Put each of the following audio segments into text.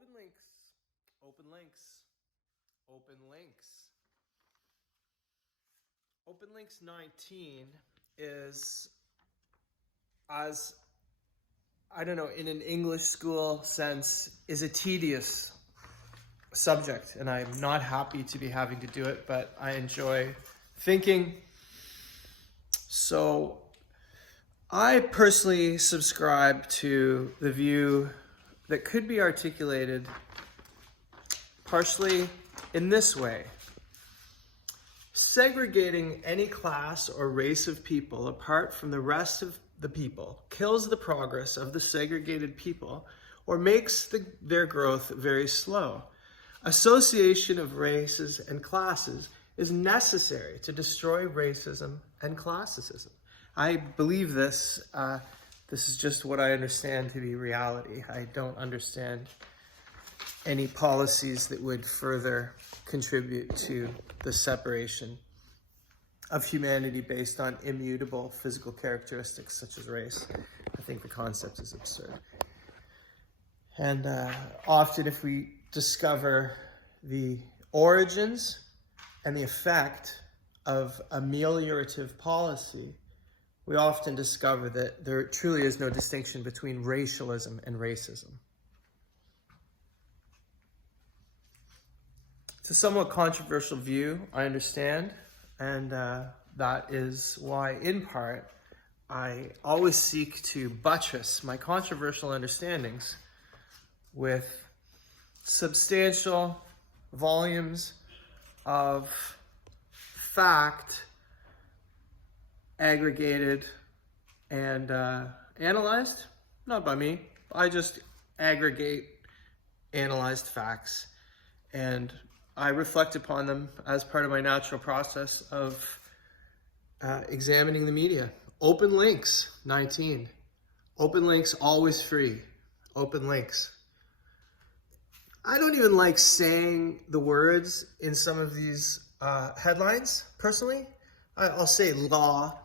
Open links, open links, open links. Open Links 19 is, as I don't know, in an English school sense, is a tedious subject, and I'm not happy to be having to do it, but I enjoy thinking. So I personally subscribe to the view that could be articulated partially in this way. Segregating any class or race of people apart from the rest of the people kills the progress of the segregated people or makes their growth very slow. Association of races and classes is necessary to destroy racism and classicism. I believe this. This is just what I understand to be reality. I don't understand any policies that would further contribute to the separation of humanity based on immutable physical characteristics such as race. I think the concept is absurd. And often if we discover the origins and the effect of ameliorative policy, we often discover that there truly is no distinction between racialism and racism. It's a somewhat controversial view, I understand, and that is why, in part, I always seek to buttress my controversial understandings with substantial volumes of fact aggregated and analyzed, not by me. I just aggregate analyzed facts, and I reflect upon them as part of my natural process of examining the media. Open Links 19. Open links always free. Open links. I don't even like saying the words in some of these headlines, personally. I'll say law.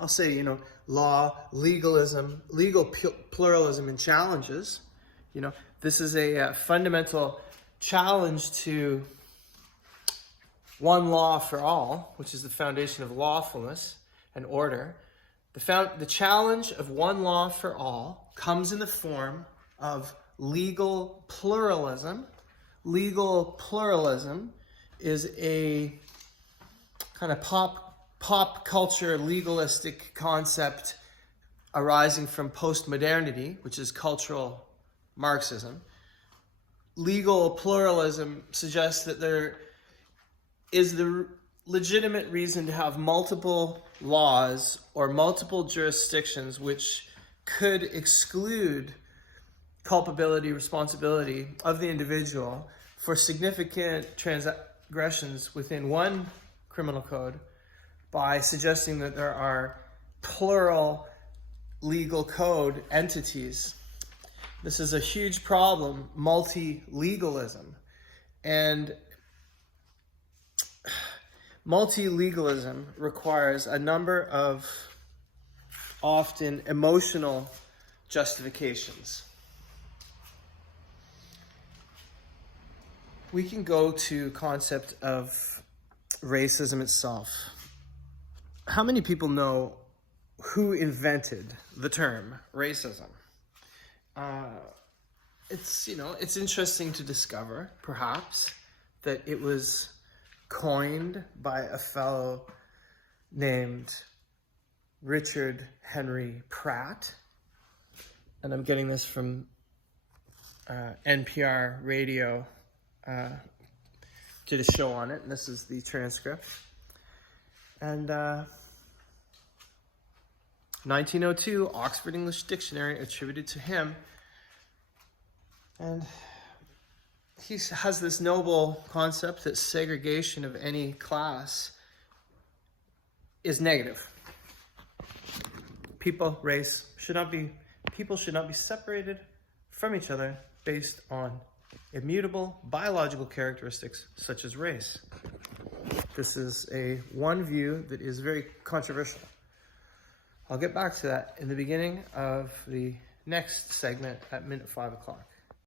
I'll say, law, legalism, legal pluralism and challenges. This is a fundamental challenge to one law for all, which is the foundation of lawfulness and order. The challenge of one law for all comes in the form of legal pluralism. Legal pluralism is a kind of pop culture legalistic concept arising from postmodernity, which is cultural Marxism. Legal pluralism suggests that there is the legitimate reason to have multiple laws or multiple jurisdictions which could exclude culpability, responsibility of the individual for significant transgressions within one criminal code by suggesting that there are plural legal code entities. This is a huge problem, multi-legalism. And multi-legalism requires a number of often emotional justifications. We can go to concept of racism itself. How many people know who invented the term racism? It's interesting to discover, perhaps, that it was coined by a fellow named Richard Henry Pratt. And I'm getting this from NPR radio, did a show on it, and this is the transcript. And 1902, Oxford English Dictionary attributed to him. And he has this noble concept that segregation of any class is negative. People should not be separated from each other based on immutable biological characteristics such as race. This is one view that is very controversial. I'll get back to that in the beginning of the next segment at minute 5 o'clock.